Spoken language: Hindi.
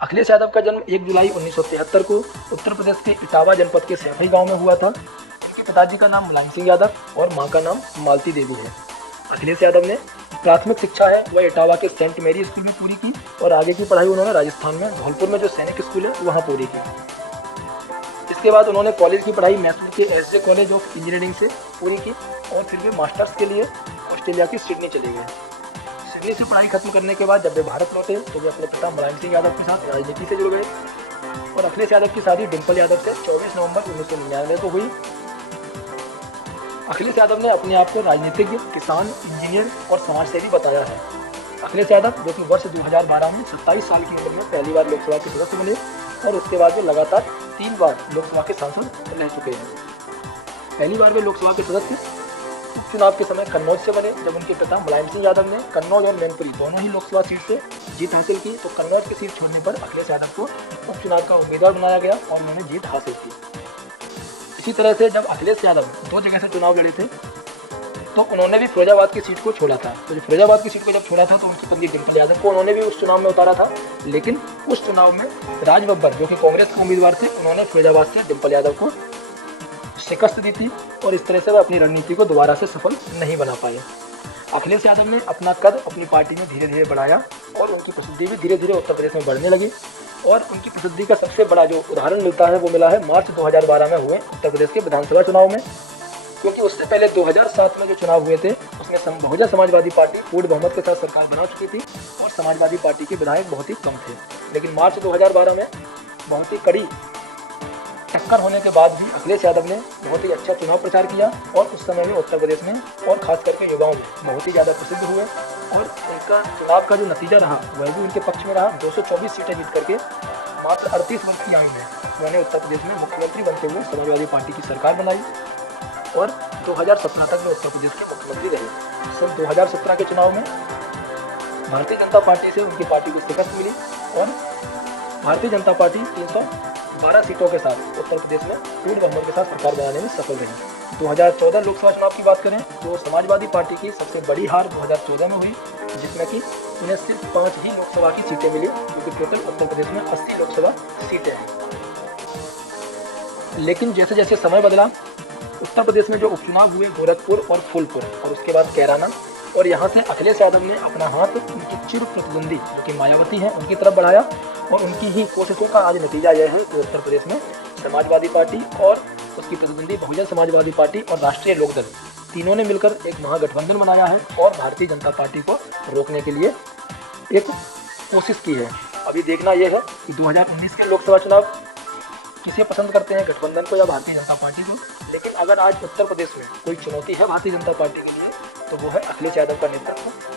अखिलेश यादव का जन्म 1 जुलाई 1973 को उत्तर प्रदेश के इटावा जनपद के सैफई गांव में हुआ था। उनके पिताजी का नाम मुलायम सिंह यादव और मां का नाम मालती देवी है। अखिलेश यादव ने प्राथमिक शिक्षा है वह इटावा के सेंट मेरी स्कूल में पूरी की और आगे की पढ़ाई उन्होंने राजस्थान में धौलपुर में जो सैनिक स्कूल है वहाँ पूरी की। इसके बाद उन्होंने कॉलेज की पढ़ाई मैसूर के एसजे कॉलेज ऑफ इंजीनियरिंग से पूरी की और फिर वे मास्टर्स के लिए ऑस्ट्रेलिया की सिडनी चले गए। सिडनी से पढ़ाई खत्म करने के बाद जब वे भारत लौटे तो वे अपने पिता मुलायम सिंह यादव के साथ राजनीति से जुड़ गए और अखिलेश यादव की शादी डिम्पल यादव से 24 नवंबर 1999 को हुई। अखिलेश यादव ने अपने आप को राजनीतिज्ञ, किसान, इंजीनियर और समाजसेवी बताया है। अखिलेश यादव जो कि वर्ष 2012 में 27 साल की उम्र में पहली बार लोकसभा के सदस्य बने और उसके बाद वे लगातार 3 बार लोकसभा के सांसद रह चुके हैं। पहली बार वे लोकसभा के सदस्य उपचुनाव के समय कन्नौज से बने जब उनके पिता मुलायम सिंह यादव ने कन्नौज और मैनपुरी दोनों ही लोकसभा सीट से जीत हासिल की, तो कन्नौज की सीट छोड़ने पर अखिलेश यादव को उपचुनाव का उम्मीदवार बनाया गया और उन्होंने जीत हासिल की। इसी तरह से जब अखिलेश यादव 2 जगह से चुनाव लड़े थे तो उन्होंने भी फिरोजाबाद की सीट को छोड़ा था। तो फिरोजाबाद की सीट को जब छोड़ा था तो उनकी पत्नी डिम्पल यादव को उन्होंने भी उस चुनाव में उतारा था, लेकिन उस चुनाव में राज बब्बर जो कि कांग्रेस के उम्मीदवार थे उन्होंने फिरोजाबाद से डिम्पल यादव को शिकस्त दी थी और इस तरह से वह अपनी रणनीति को दोबारा से सफल नहीं बना पाए। अखिलेश यादव ने अपना कद अपनी पार्टी में धीरे धीरे बढ़ाया और उनकी प्रसिद्धि भी धीरे धीरे उत्तर प्रदेश में बढ़ने लगी और उनकी प्रसिद्धि का सबसे बड़ा जो उदाहरण मिलता है वो मिला है मार्च 2012 में हुए उत्तर प्रदेश के विधानसभा चुनाव में, क्योंकि उससे पहले 2007 में जो चुनाव हुए थे उसमें बहुजन समाजवादी पार्टी पूर्ण बहुमत के साथ सरकार बना चुकी थी और समाजवादी पार्टी के विधायक बहुत ही कम थे। लेकिन मार्च 2012 में बहुत ही कड़ी टक्कर होने के बाद भी अखिलेश यादव ने बहुत ही अच्छा चुनाव प्रचार किया और उस समय में उत्तर प्रदेश में और खास करके युवाओं में बहुत ही ज़्यादा प्रसिद्ध हुए और उनका चुनाव का जो नतीजा रहा वह भी उनके पक्ष में रहा। 224 सीटें जीत करके मात्र 38 वर्ष की आयु में उन्होंने उत्तर प्रदेश में मुख्यमंत्री बनते हुए समाजवादी पार्टी की सरकार बनाई और 2017 तक में उत्तर प्रदेश के मुख्यमंत्री रहे। सन 2017 के चुनाव में भारतीय जनता पार्टी से उनकी पार्टी को शिकस्त मिली और भारतीय जनता पार्टी 312 सीटों के साथ उत्तर प्रदेश में पूर्ण बहुमत के साथ सरकार बनाने में सफल रही। 2014 लोकसभा चुनाव की बात करें तो समाजवादी पार्टी की सबसे बड़ी हार 2014 में हुई, जिसमें कि उन्हें सिर्फ 5 ही लोकसभा की सीटें मिली, क्योंकि टोटल उत्तर प्रदेश में 80 लोकसभा सीटें हैं। लेकिन जैसे जैसे समय बदला उत्तर प्रदेश में जो उपचुनाव हुए गोरखपुर और फूलपुर और उसके बाद कैराना, और यहाँ से अखिलेश यादव ने अपना हाथ उनकी चिर प्रतिद्वंदी जो कि मायावती हैं उनकी तरफ बढ़ाया और उनकी ही कोशिशों का आज नतीजा यह है कि उत्तर प्रदेश में समाजवादी पार्टी और उसकी प्रतिद्वंदी बहुजन समाजवादी पार्टी और राष्ट्रीय लोकदल तीनों ने मिलकर एक महागठबंधन बनाया है और भारतीय जनता पार्टी को रोकने के लिए एक कोशिश की है। अभी देखना यह है कि 2019 के लोकसभा चुनाव किसे पसंद करते हैं, गठबंधन को या भारतीय जनता पार्टी को। लेकिन अगर आज उत्तर प्रदेश में कोई चुनौती है भारतीय जनता पार्टी के लिए तो वो है अखिलेश यादव का नेतृत्व।